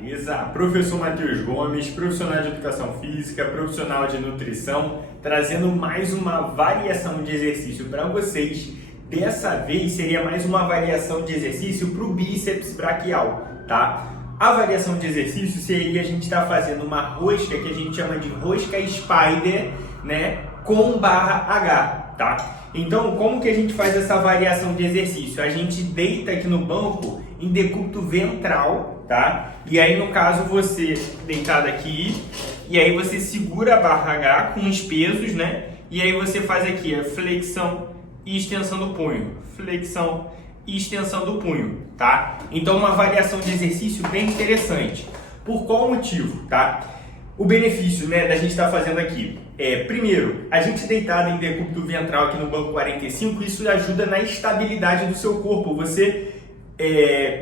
beleza? Professor Matheus Gomes, profissional de educação física, profissional de nutrição, trazendo mais uma variação de exercício para vocês. Dessa vez seria mais uma variação de exercício para o bíceps braquial, tá? A variação de exercício seria a gente estar fazendo uma rosca que a gente chama de rosca spider, né? Com barra H, tá? Então, como que a gente faz essa variação de exercício? A gente deita aqui no banco em decúbito ventral, tá? E aí, no caso, você deitado aqui, e aí você segura a barra H com os pesos, né? E aí você faz aqui a flexão e extensão do punho, flexão e extensão do punho, tá? Então, uma variação de exercício bem interessante. Por qual motivo, tá? O benefício, né, da gente estar fazendo aqui primeiro, a gente deitado em decúbito ventral aqui no banco 45, isso ajuda na estabilidade do seu corpo. Você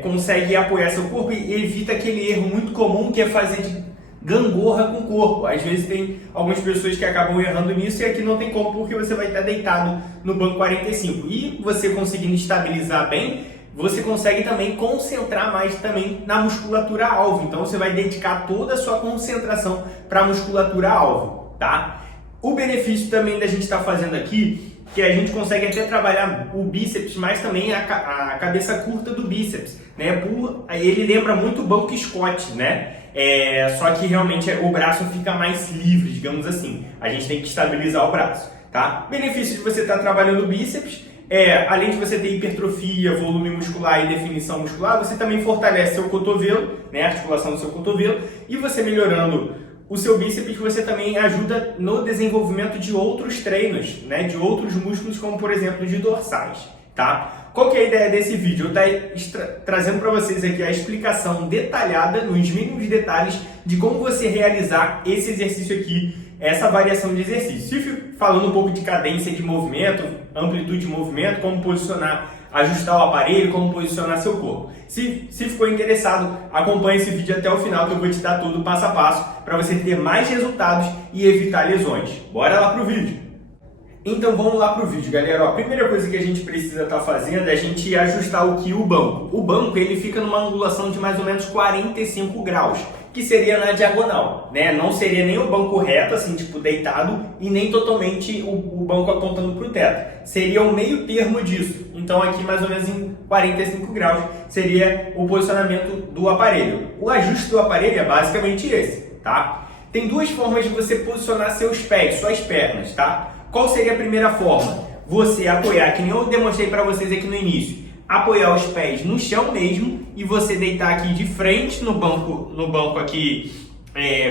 consegue apoiar seu corpo e evita aquele erro muito comum que é fazer de gangorra com o corpo. Às vezes tem algumas pessoas que acabam errando nisso e aqui não tem como porque você vai estar deitado no banco 45. E você conseguindo estabilizar bem, você consegue também concentrar mais também na musculatura alvo. Então você vai dedicar toda a sua concentração para a musculatura alvo, tá? O benefício também da gente estar fazendo aqui, que a gente consegue até trabalhar o bíceps, mas também a cabeça curta do bíceps, né? Ele lembra muito o banco Scott, né? Só que realmente o braço fica mais livre, digamos assim. A gente tem que estabilizar o braço, tá? Benefício de você estar trabalhando o bíceps além de você ter hipertrofia, volume muscular e definição muscular, você também fortalece seu cotovelo, né, a articulação do seu cotovelo, e você melhorando o seu bíceps, você também ajuda no desenvolvimento de outros treinos, né, de outros músculos, como por exemplo de dorsais, tá? Qual que é a ideia desse vídeo? Eu estou trazendo para vocês aqui a explicação detalhada, nos mínimos detalhes, de como você realizar esse exercício aqui, essa variação de exercício. Falando um pouco de cadência de movimento, amplitude de movimento, como posicionar, ajustar o aparelho, como posicionar seu corpo. Se ficou interessado, acompanhe esse vídeo até o final que eu vou te dar tudo passo a passo para você ter mais resultados e evitar lesões. Bora lá pro vídeo! Então vamos lá pro vídeo, galera. A primeira coisa que a gente precisa estar fazendo é a gente ajustar o banco. O banco ele fica numa angulação de mais ou menos 45 graus, que seria na diagonal, né? Não seria nem o banco reto, assim, tipo deitado, e nem totalmente o banco apontando para o teto. Seria o meio termo disso. Então aqui mais ou menos em 45 graus seria o posicionamento do aparelho. O ajuste do aparelho é basicamente esse, tá? Tem duas formas de você posicionar seus pés, suas pernas, tá? Qual seria a primeira forma? Você apoiar, que nem eu demonstrei para vocês aqui no início, apoiar os pés no chão mesmo e você deitar aqui de frente no banco aqui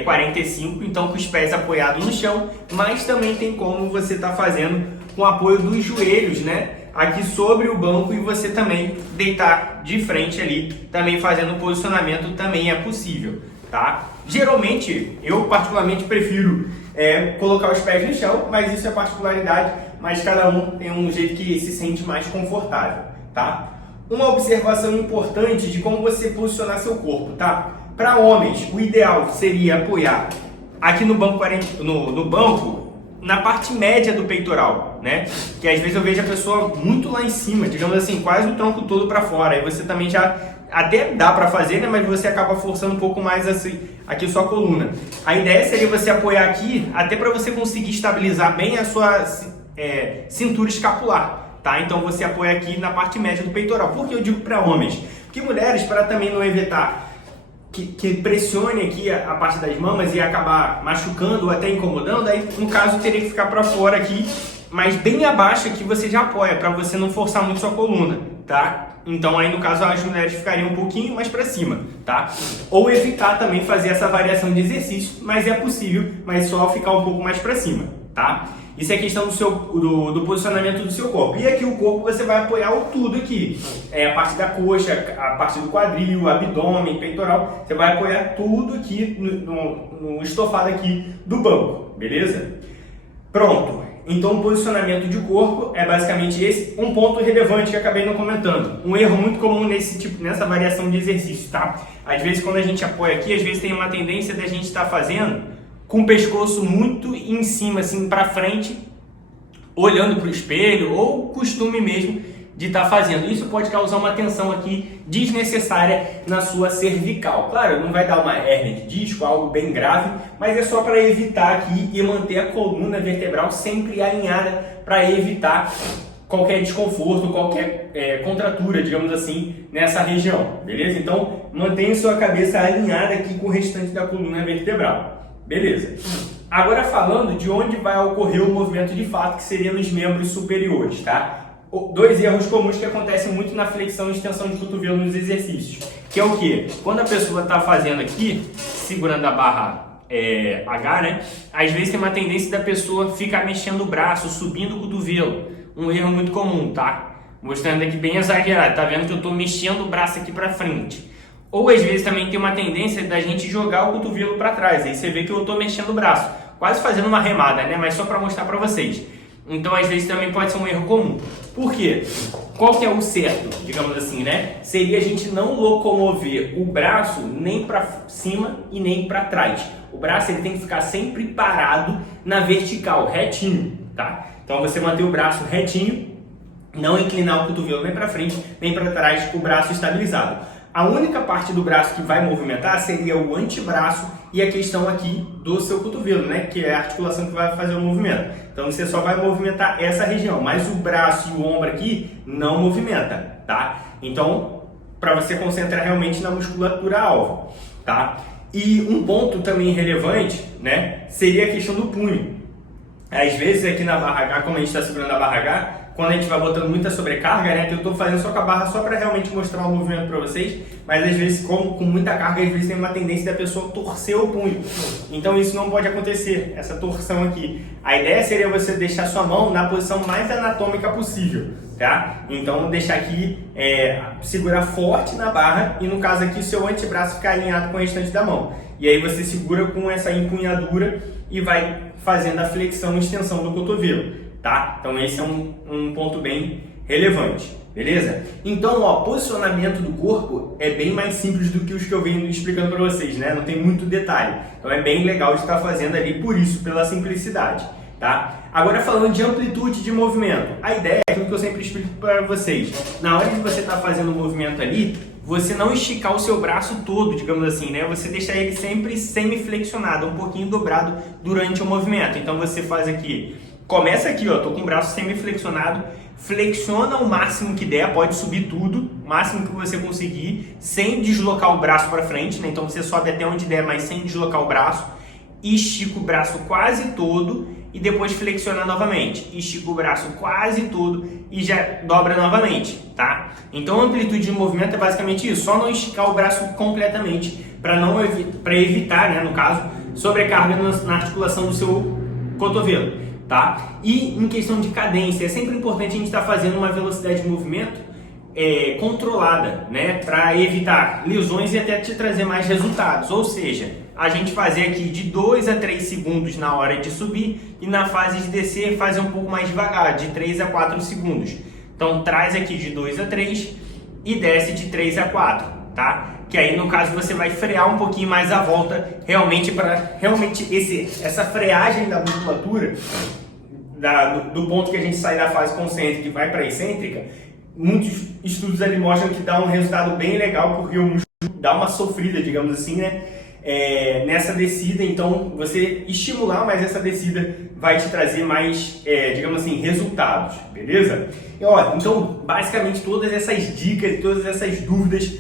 45, então com os pés apoiados no chão, mas também tem como você estar fazendo com o apoio dos joelhos, né? Aqui sobre o banco e você também deitar de frente ali, também fazendo o posicionamento também é possível, tá? Geralmente, eu particularmente prefiro colocar os pés no chão, mas isso é particularidade, mas cada um tem um jeito que se sente mais confortável, tá? Uma observação importante de como você posicionar seu corpo, tá? Para homens, o ideal seria apoiar aqui no banco, no banco, na parte média do peitoral, né? Que às vezes eu vejo a pessoa muito lá em cima, digamos assim, quase o tronco todo para fora. Aí você também já até dá para fazer, né? Mas você acaba forçando um pouco mais assim, aqui sua coluna. A ideia seria você apoiar aqui, até para você conseguir estabilizar bem a sua cintura escapular, tá? Então você apoia aqui na parte média do peitoral. Por que eu digo para homens? Porque mulheres, para também não evitar que pressione aqui a parte das mamas e acabar machucando ou até incomodando, aí no caso teria que ficar para fora aqui, mas bem abaixo aqui você já apoia, para você não forçar muito sua coluna, tá? Então aí no caso as mulheres ficariam um pouquinho mais para cima, tá? Ou evitar também fazer essa variação de exercício, mas é possível, mas só ficar um pouco mais para cima, tá? Isso é questão do posicionamento do seu corpo. E aqui o corpo você vai apoiar o tudo aqui. A parte da coxa, a parte do quadril, abdômen, peitoral. Você vai apoiar tudo aqui no estofado aqui do banco, beleza? Pronto. Então o posicionamento de corpo é basicamente esse. Um ponto relevante que eu acabei não comentando. Um erro muito comum nessa variação de exercício, tá? Às vezes quando a gente apoia aqui, às vezes tem uma tendência da gente estar fazendo com o pescoço muito em cima, assim, para frente, olhando para o espelho, ou costume mesmo de estar fazendo. Isso pode causar uma tensão aqui desnecessária na sua cervical. Claro, não vai dar uma hérnia de disco, algo bem grave, mas é só para evitar aqui e manter a coluna vertebral sempre alinhada para evitar qualquer desconforto, qualquer contratura, digamos assim, nessa região, beleza? Então, mantenha sua cabeça alinhada aqui com o restante da coluna vertebral, beleza? Agora falando de onde vai ocorrer o movimento de fato, que seria nos membros superiores, tá? Dois erros comuns que acontecem muito na flexão e extensão de cotovelo nos exercícios, que é o que? Quando a pessoa está fazendo aqui, segurando a barra H, né? Às vezes tem uma tendência da pessoa ficar mexendo o braço, subindo o cotovelo. Um erro muito comum, tá? Mostrando aqui bem exagerado, tá vendo que eu tô mexendo o braço aqui pra frente. Ou às vezes também tem uma tendência da gente jogar o cotovelo para trás. Aí você vê que eu tô mexendo o braço, quase fazendo uma remada, né? Mas só para mostrar para vocês. Então às vezes também pode ser um erro comum. Por quê? Qual que é o certo, digamos assim, né? Seria a gente não locomover o braço nem para cima e nem para trás. O braço ele tem que ficar sempre parado na vertical, retinho, tá? Então você manter o braço retinho, não inclinar o cotovelo nem para frente nem para trás, o braço estabilizado. A única parte do braço que vai movimentar seria o antebraço e a questão aqui do seu cotovelo, né? Que é a articulação que vai fazer o movimento. Então você só vai movimentar essa região, mas o braço e o ombro aqui não movimenta, tá? Então, para você concentrar realmente na musculatura alvo, tá? E um ponto também relevante, né? Seria a questão do punho. Às vezes aqui na barra H, como a gente está segurando a barra H, quando a gente vai botando muita sobrecarga, né, que eu estou fazendo só com a barra só para realmente mostrar o movimento para vocês, mas às vezes com muita carga, às vezes tem uma tendência da pessoa torcer o punho. Então isso não pode acontecer, essa torção aqui. A ideia seria você deixar sua mão na posição mais anatômica possível, tá? Então deixar aqui, segurar forte na barra e no caso aqui o seu antebraço ficar alinhado com o restante da mão. E aí você segura com essa empunhadura e vai fazendo a flexão e extensão do cotovelo, tá? Então esse é um ponto bem relevante, beleza? Então, ó, posicionamento do corpo é bem mais simples do que os que eu venho explicando para vocês, né? Não tem muito detalhe. Então é bem legal de estar fazendo ali por isso, pela simplicidade, tá? Agora falando de amplitude de movimento, a ideia é aquilo que eu sempre explico para vocês. Na hora de você estar fazendo o movimento ali, você não esticar o seu braço todo, digamos assim, né? Você deixar ele sempre semi-flexionado, um pouquinho dobrado durante o movimento. Então você faz aqui, começa aqui, ó, tô com o braço semi-flexionado, flexiona o máximo que der, pode subir tudo, o máximo que você conseguir, sem deslocar o braço para frente, né? Então você sobe até onde der, mas sem deslocar o braço, estica o braço quase todo e depois flexiona novamente. Estica o braço quase todo e já dobra novamente, tá? Então a amplitude de movimento é basicamente isso, só não esticar o braço completamente para evitar, né, no caso, sobrecarga na articulação do seu cotovelo, tá? E em questão de cadência, é sempre importante a gente estar fazendo uma velocidade de movimento controlada, né, para evitar lesões e até te trazer mais resultados. Ou seja, a gente fazer aqui de 2 a 3 segundos na hora de subir e na fase de descer fazer um pouco mais devagar, de 3 a 4 segundos. Então traz aqui de 2 a 3 e desce de 3 a 4, tá? Que aí no caso você vai frear um pouquinho mais a volta, realmente para essa freagem da musculatura, do ponto que a gente sai da fase concêntrica e vai para a excêntrica. Muitos estudos ali mostram que dá um resultado bem legal, porque o músculo dá uma sofrida, digamos assim, né? Nessa descida, então você estimular mais essa descida vai te trazer mais, digamos assim, resultados, beleza? E, ó, então, basicamente todas essas dicas, todas essas dúvidas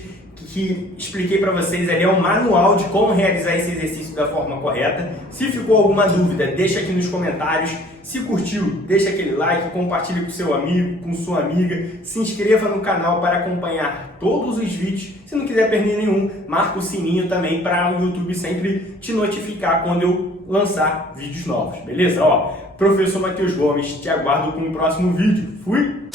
que expliquei para vocês ali é um manual de como realizar esse exercício da forma correta. Se ficou alguma dúvida, deixa aqui nos comentários. Se curtiu, deixa aquele like, compartilhe com seu amigo, com sua amiga. Se inscreva no canal para acompanhar todos os vídeos. Se não quiser perder nenhum, marca o sininho também para o YouTube sempre te notificar quando eu lançar vídeos novos, beleza? Ó, Professor Matheus Gomes, te aguardo com o próximo vídeo. Fui!